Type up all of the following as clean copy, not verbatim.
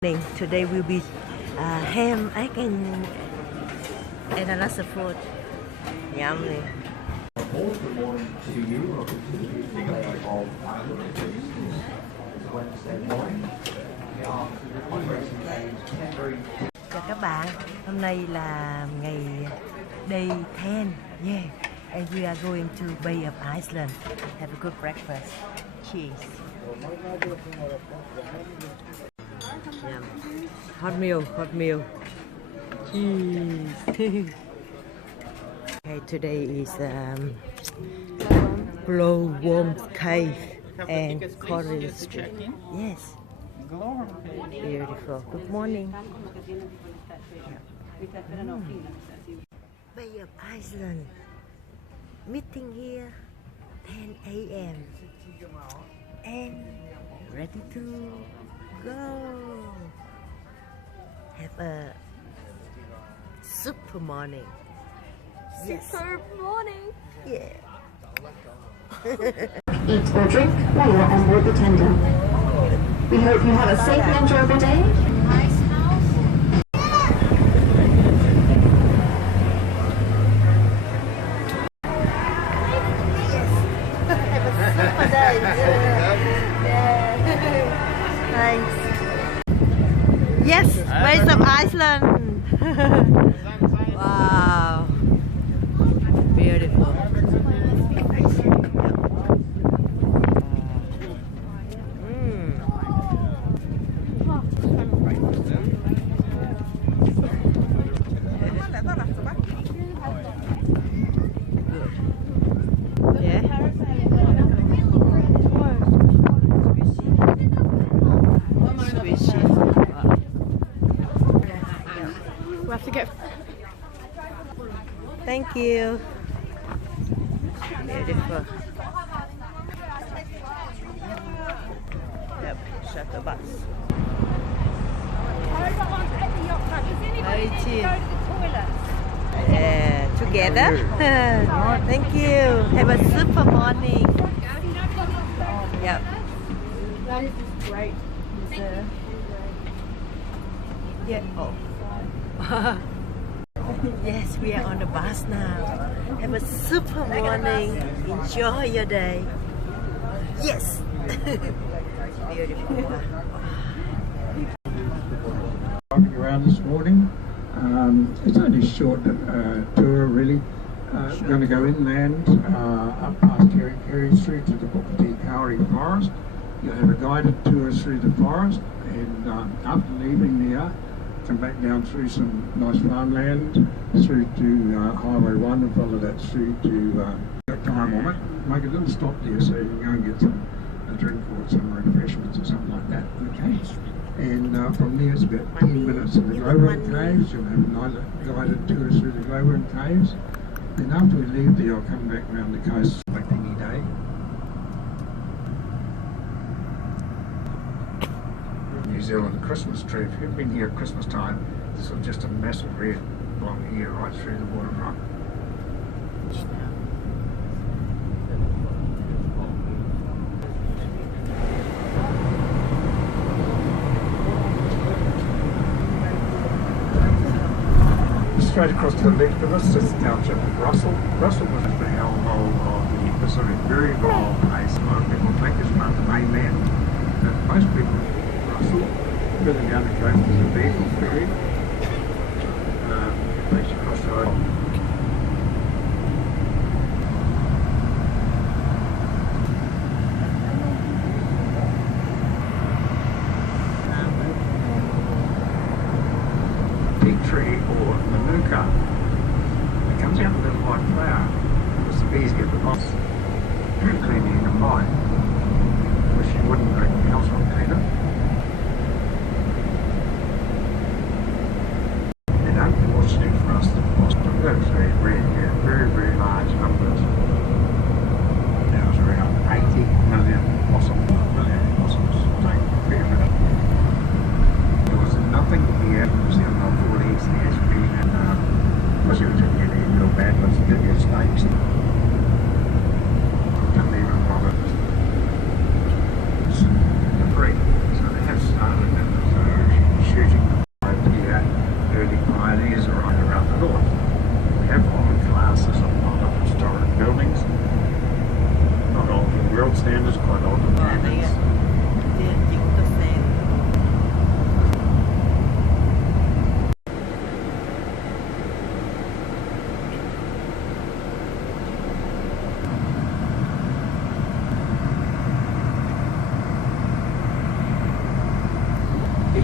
Today will be ham, egg, and lots of food. Yummy. Chào các bạn, hôm nay là ngày day 10, yeah, and we are going to Bay of Iceland. Have a good breakfast. Cheers. Yeah. Hot meal. Cheese. Okay, today is Glowworm Cave and KAURI Street. Yes. Beautiful. Good morning. Bay of Iceland. Meeting here 10 a.m. and ready to go. Have a super morning. Super morning. Yeah. Eat or drink while you're on board the tender. We hope you have a safe and enjoyable day. Nice house. Have a super day. Yeah. Thanks. Yes, Bay of Iceland. Wow. Beautiful. We have to get. Thank you. Beautiful. Yep, shuttle bus. Yeah, together. Thank you. Have a super morning. Yep. That is great. Yeah. Oh. Yes, we are on the bus now. Have a super morning. Enjoy your day. Yes. Beautiful. Driving around this morning. It's only a short tour really. We're going to go inland up past Kerry through to the KAURI forest. You'll have a guided tour through the forest, and after leaving there, come back down through some nice farmland, through to Highway 1 and follow that through to time on it. Make a little stop there so you can go and get a drink or some refreshments or something like that. Okay. And from there it's about 10 minutes to the Glowworm Caves. You'll have a nice guided tour through the Glowworm Caves. Then after we leave there, I'll come back around the coast like any day. New Zealand Christmas tree. If you've been here at Christmas time, this is just a massive red along here right through the waterfront. Straight across to the left of us is the township of Russell. Russell was the hellhole of the Pacific, very wild place. A lot of people think it's not the mainland, but most people Russell, further down the coast is a vehicle ferry. Takes you across the road. Tea tree or manuka. It comes out in a little white flower. Because the bees get the moss. Very cleanly in the pie. Wish you wouldn't drink household cleaner. Unfortunately for us, the possum lives very rare here, very large numbers. There was around 80 million possums taken per minute. There was nothing here in New Zealand on 40s. There has been, because you didn't get any real bad ones, you did get snakes. Didn't even bother. It's free.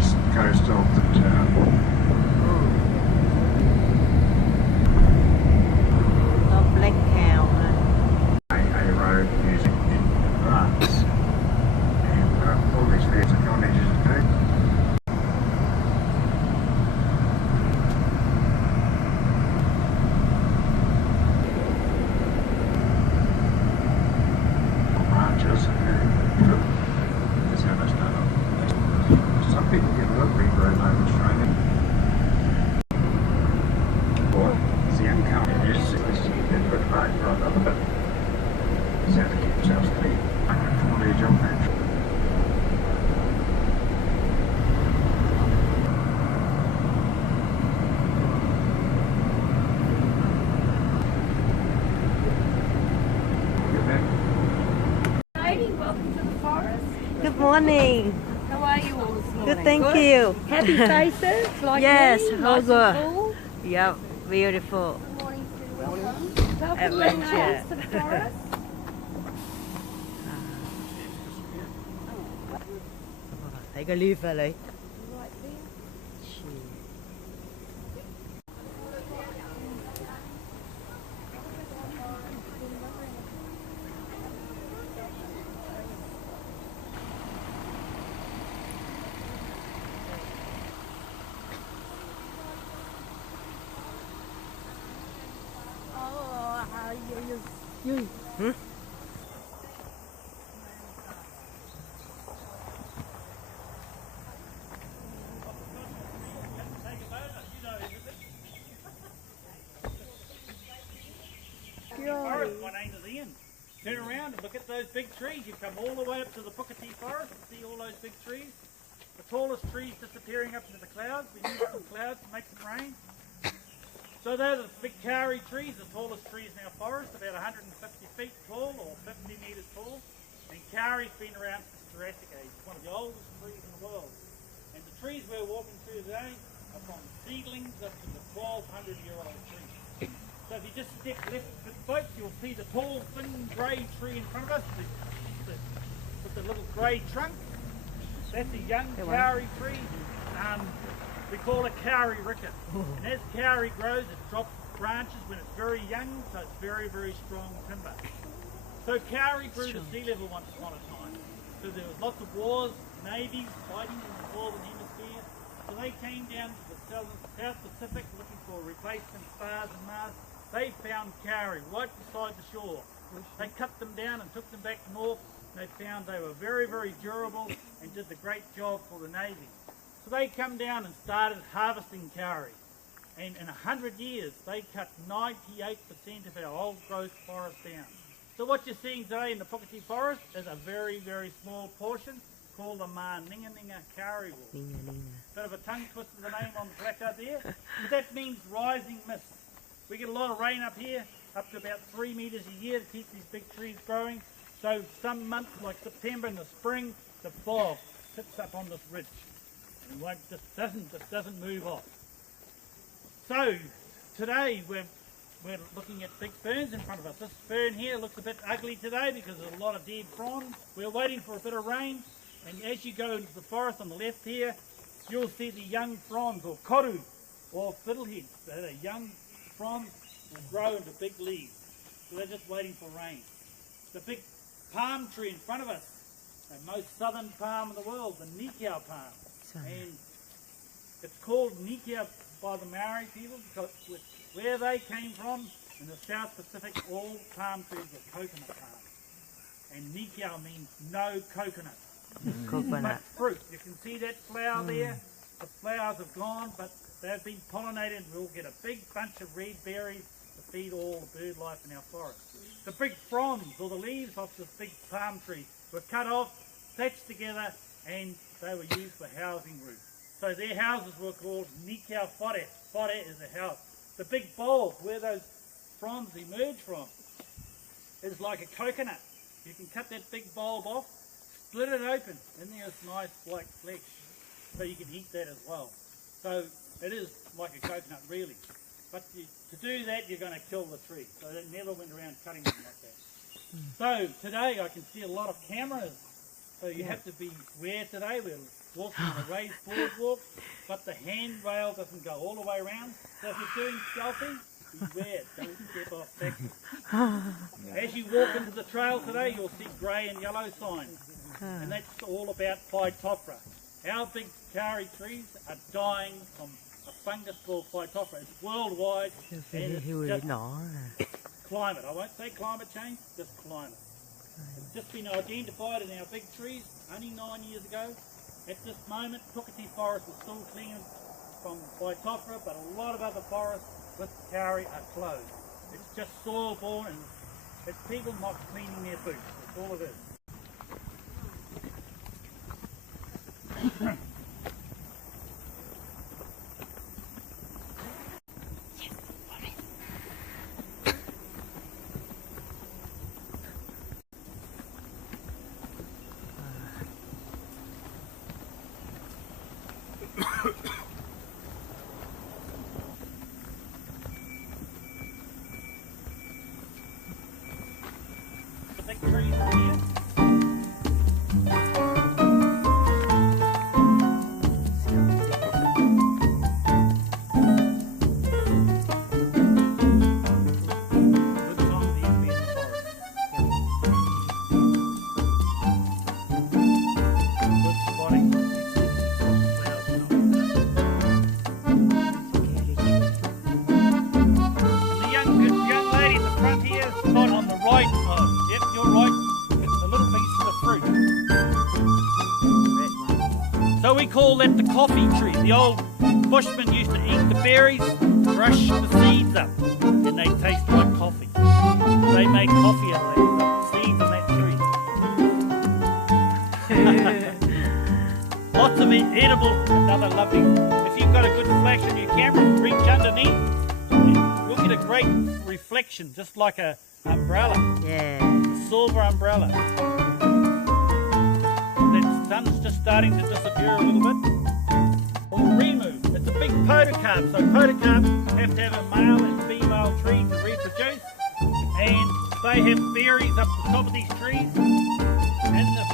east coast of the town. The black cow. A road using grass, and all these fields are on edges of pig. Branches and that's how they start off. Some people get a little bit grown over training. Or it's the young cow, yes, they've got to back right up a bit. Just have to keep themselves clean. From the jump match. Lady, welcome to the forest. Good morning. How are you all this morning? Good, thank you. Happy faces, like Yes, me, all nice and good. cool. Yep, beautiful. Good morning, Sue. Welcome. Welcome Adventure. to the forest. Thấy cái leaf ở đây. Right there. Forest, my name is Ian. Turn around and look at those big trees. You've come all the way up to the Puketi Forest and see all those big trees. The tallest trees disappearing up into the clouds. We need some clouds to make some rain. So they're the big KAURI trees, the tallest trees in our forest, about 150 feet tall or 50 metres tall. And KAURI's been around since Jurassic Age. It's one of the oldest trees in the world. And the trees we're walking through today are from seedlings up to the 1,200-year-old trees. So if you just step left a bit, folks, you'll see the tall, thin, grey tree in front of us with the little grey trunk. That's a young KAURI tree. We call it KAURI ricket. And as KAURI grows, it drops branches when it's very young, so it's very, very strong timber. So KAURI grew to sea level once upon a time. So there was lots of wars, navies fighting in the northern hemisphere. So they came down to the South Pacific looking for replacement stars and Mars. They found KAURI right beside the shore. They cut them down and took them back north. They found they were very, very durable and did the great job for the Navy. So they come down and started harvesting KAURI. And in 100 years, they cut 98% of our old growth forest down. So what you're seeing today in the Puketi Forest is a very, very small portion called the Ninga KAURI wool. Bit of a tongue twist of the name on the placard there. But that means rising mist. We get a lot of rain up here, up to about 3 metres a year to keep these big trees growing. So some months like September in the spring, the fog sits up on this ridge. And just doesn't move off. So today we're looking at big ferns in front of us. This fern here looks a bit ugly today because there's a lot of dead fronds. We're waiting for a bit of rain, and as you go into the forest on the left here, you'll see the young fronds, or koru, or fiddleheads. They're young fronds will grow into big leaves. So they're just waiting for rain. The big palm tree in front of us, the most southern palm in the world, the Nikau palm. And it's called Nikau by the Maori people because where they came from in the South Pacific, all palm trees were coconut palms. And Nikau means no coconut. Coconut. But fruit. You can see that flower there. The flowers have gone, but they've been pollinated and we'll get a big bunch of red berries to feed all the bird life in our forest. The big fronds or the leaves off this big palm tree were cut off, thatched together, and they were used for housing roofs. So their houses were called Nikau whare. Whare is a house. The big bulb where those fronds emerge from is like a coconut. You can cut that big bulb off, split it open, and there's nice white flesh. So you can eat that as well. So it is like a coconut really. But to do that you're going to kill the tree. So they never went around cutting them like that. So today I can see a lot of cameras. So you have to be aware today. We're walking on a raised boardwalk, but the handrail doesn't go all the way around. So if you're doing selfies, beware, don't step off sections. As you walk into the trail today, you'll see grey and yellow signs, and that's all about Phytophthora. Our big kauri trees are dying from a fungus called Phytophthora. It's worldwide, and it's just climate. I won't say climate change, just climate. It's just been identified in our big trees only 9 years ago. At this moment, Puketi forest is still clean from Phytophthora, but a lot of other forests with kauri are closed. It's just soil borne, and it's people not cleaning their boots. That's all it is. The big trees are here. So we call that the coffee tree. The old bushmen used to eat the berries, crush the seeds up, and they taste like coffee. They make coffee out of that, the seeds on that tree. Lots of edible, another lovely. If you've got a good flash on your camera, reach underneath, and you'll get a great reflection, just like a umbrella. Yeah. A silver umbrella. Sun's just starting to disappear a little bit. Or remove. It's a big podocarp. So podocarps have to have a male and female tree to reproduce. And they have berries up the top of these trees in the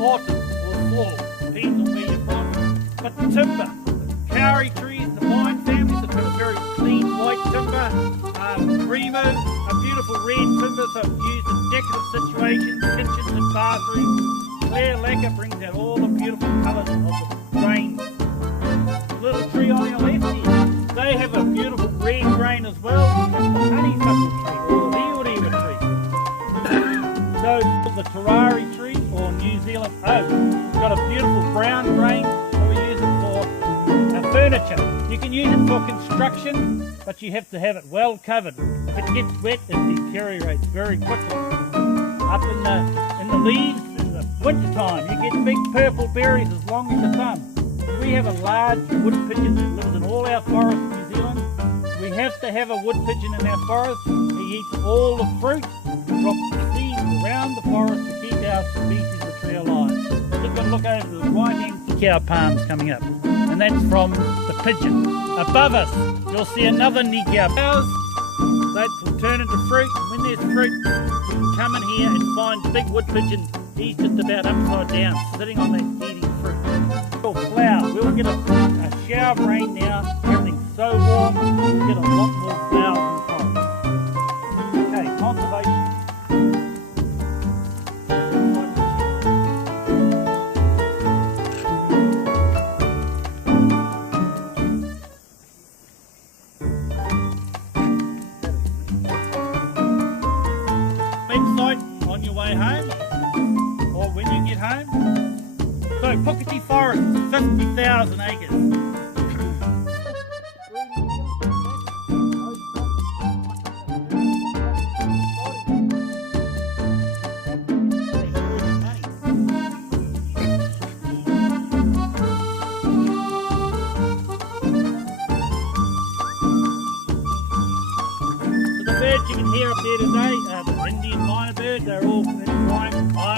autumn or fall. Depends on where you're from. But the timber, kauri trees, the vine families have got a very clean white timber. Remu, a beautiful red timber, so it's used in decorative situations, kitchens and bathrooms. Clear lacquer brings out all the beautiful colours of the grain. The little tree on our left here, they have a beautiful red grain as well. It's the honeysuckle tree or the leoriwa tree. So the Tarari tree or New Zealand oak, it's got a beautiful brown grain, so we use it for furniture. You can use it for construction, but you have to have it well covered. If it gets wet, it deteriorates very quickly. Up in the leaves, winter time, you get big purple berries as long as your thumb. We have a large wood pigeon that lives in all our forests in New Zealand. We have to have a wood pigeon in our forest. He eats all the fruit, drops the seeds around the forest to keep our species of tree alive. Just got to look over to the right hand, see our palms coming up. And that's from the pigeon. Above us, you'll see another nikau. Flowers, that will turn into fruit. And when there's fruit, you can come in here and find the big wood pigeon. He's just about upside down, sitting on that eating fruit. Flower. We'll get a shower of rain now. Everything's so warm, we'll get a lot more flowers in the forest. Okay, conservation. Website on your way home. Or when you get home. So Puketi Forest is 50,000 acres. So the birds you can hear up there today are the Indian minor birds. They're all flying high